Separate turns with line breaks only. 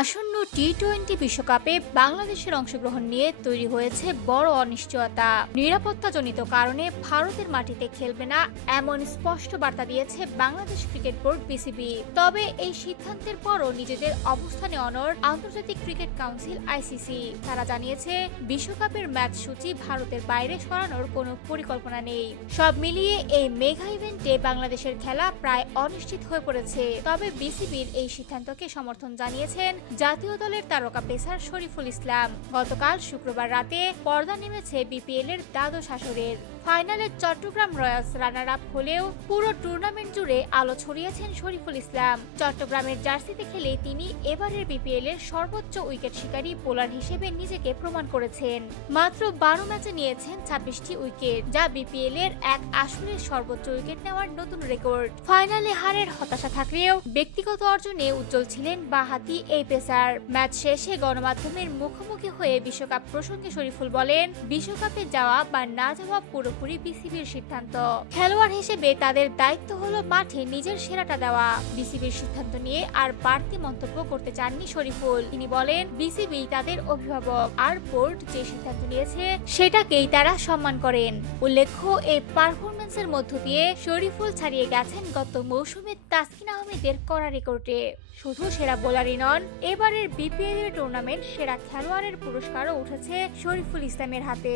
আসন্ন T twenty বিশ্বকাপে বাংলাদেশের অংশগ্রহণ নিয়ে তৈরি হয়েছে বড় অনিশ্চয়তা। নিরাপত্তাজনিত কারণে ভারতের মাটিতে খেলবে না এমন স্পষ্ট বার্তা দিয়েছে বাংলাদেশ ক্রিকেট বোর্ড বিসিবি। তবে এই সিদ্ধান্তের পরও নিজেদের অবস্থানে অনর আন্তর্জাতিক ক্রিকেট কাউন্সিল আইসিসি। তারা জানিয়েছে, বিশ্বকাপের ম্যাচ সূচি ভারতের বাইরে সরানোর কোনো পরিকল্পনা নেই। সব মিলিয়ে এই মেগা ইভেন্টে বাংলাদেশের খেলা প্রায় অনিশ্চিত হয়ে পড়েছে। তবে বিসিবির এই সিদ্ধান্তকে সমর্থন জানিয়েছেন জাতীয় দলের তারকা পেসার শরীফুল ইসলাম। গতকাল শুক্রবার রাতে পর্দা নেমেছে বিপিএল এর দ্বাদশ আসরের। ফাইনালে চট্টগ্রাম রয়্যালস রানার আপ হলেও পুরো টুর্নামেন্ট জুড়ে আলো ছড়িয়েছেন শরীফুল ইসলাম। চট্টগ্রামের জার্সিতে খেলে তিনি এবারের বিপিএল এর সর্বোচ্চ উইকেট শিকারী বোলার হিসেবে নিজেকে প্রমাণ করেছেন। মাত্র বারো ম্যাচে নিয়েছেন ছাব্বিশটি উইকেট, যা বিপিএল এর এক আসরের সর্বোচ্চ উইকেট নেওয়ার নতুন রেকর্ড। ফাইনালে হারের হতাশা থাকলেও ব্যক্তিগত অর্জনে উজ্জ্বল ছিলেন বাহাতি এই পেসার ম্যাচ শেষে গণমাধ্যমের মুখোমুখি হয়ে বিশ্বকাপ প্রসঙ্গে শরীফুল বলেন, বিশ্বকাপে যাওয়া বা না যাওয়া পুরোপুরি বিসিবির সিদ্ধান্ত। খেলোয়াড় হিসেবে তাদের দায়িত্ব হলো মাঠে নিজের সেরাটা দেওয়া। বিসিবির সিদ্ধান্ত নিয়ে আর বাড়তি মন্তব্য করতে চাননি শরীফুল। তিনি বলেন, বিসিবি তাদের অভিভাবক। আর বোর্ড যে সিদ্ধান্ত নিয়েছে, সেটাকেই তারা সম্মান করেন। উল্লেখ্য এই পারফরমেন্সের মধ্য দিয়ে শরীফুল ছাড়িয়ে গেছেন গত মৌসুমে তাসকিন আহমেদের করা রেকর্ডে। শুধু সেরা বোলারই নন, এবারের বিপিএল টুর্নামেন্ট সেরা খেলোয়াড়ের পুরস্কারও উঠেছে শরীফুল ইসলামের হাতে।